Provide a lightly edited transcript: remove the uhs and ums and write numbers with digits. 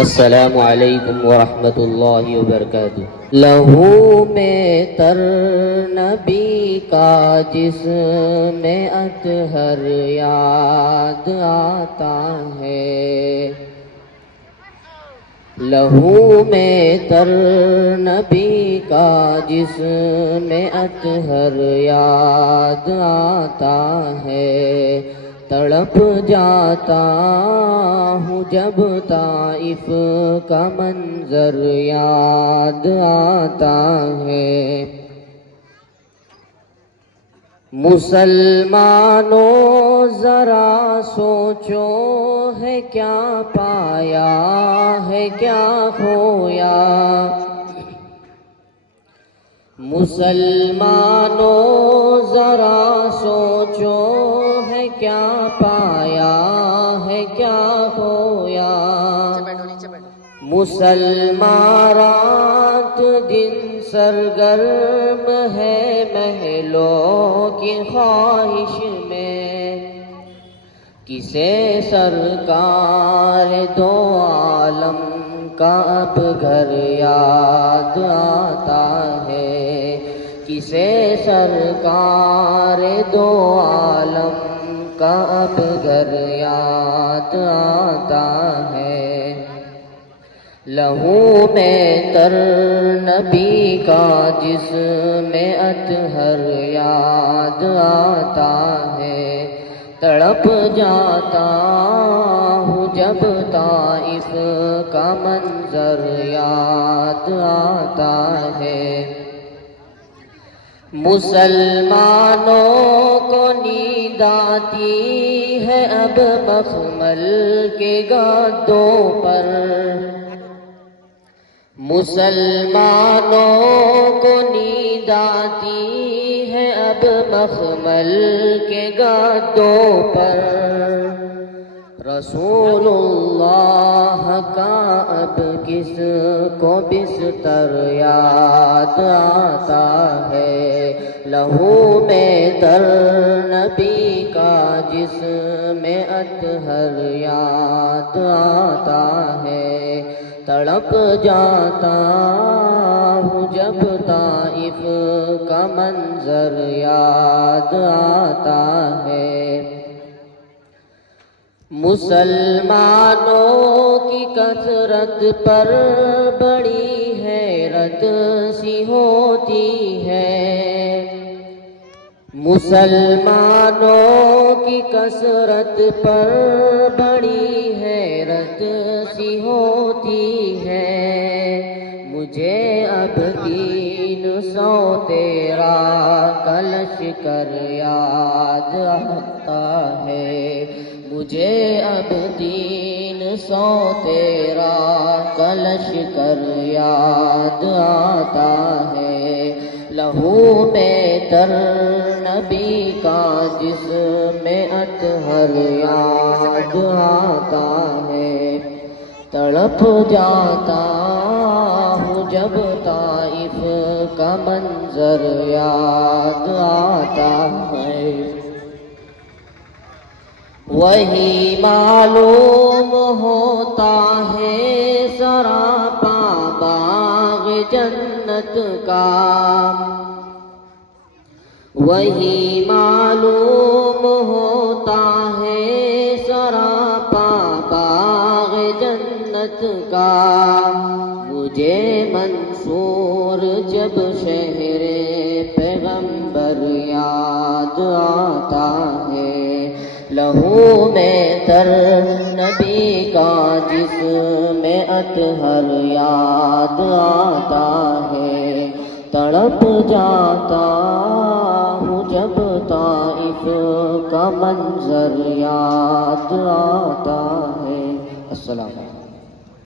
السلام علیکم ورحمۃ اللہ وبرکاتہ۔ لہو میں تر نبی کا جس میں اطہر یاد آتا ہے، لہو میں تر نبی کا جس میں اطہر یاد آتا ہے، تڑپ جاتا ہوں جب طائف کا منظر یاد آتا ہے۔ مسلمانوں ذرا سوچو ہے کیا پایا ہے کیا کھویا، مسلمانوں ذرا سوچو ہے کیا پایا ہے کیا کھویا، مسلمان رات دن سرگرم ہے محلوں کی خواہش میں، کسے سرکار دو عالم کا اب گھر یاد آتا ہے، کسے سرکار دو عالم کا اب گھر یاد آتا ہے۔ لہو میں تر نبی کا جس میں اطہر یاد آتا ہے، تڑپ جاتا ہوں جب طائف کا منظر یاد آتا ہے۔ مسلمانوں کو نیند آتی ہے اب مخمل کے گدوں پر، مسلمانوں کو نیند آتی ہے اب مخمل کے گدوں پر، رسول اللہ کا اب کس کو بستر یاد آتا ہے، لہو میں تر نبی کا جس میں اطہر یاد آتا ہے، تڑپ جاتا ہوں جب طائف کا منظر یاد آتا ہے۔ مسلمانوں کی کثرت پر بڑی حیرت سی ہوتی ہے، مسلمانوں کی کثرت پر بڑی حیرت سی ہوتی ہے، مجھے اب 300 تیرا کا لشکر یاد آتا ہے، مجھے اب 300 تیرا کا لشکر یاد آتا ہے۔ لہو میں تر نبی کا جس میں اطہر یاد آتا ہے، تڑپ جاتا ہوں جب طائف کا منظر یاد آتا ہے۔ وہی معلوم ہوتا ہے سراپا باغ جنت کا، وہی معلوم ہوتا ہے سراپا باغ جنت کا، مجھے منصور جب شہر پیغمبر یاد آتا ہے، لہو میں تر نبی کا جس میں اطہر یاد آتا ہے، تڑپ جاتا ہوں جب طائف کا منظر یاد آتا ہے۔ السلام علیکم۔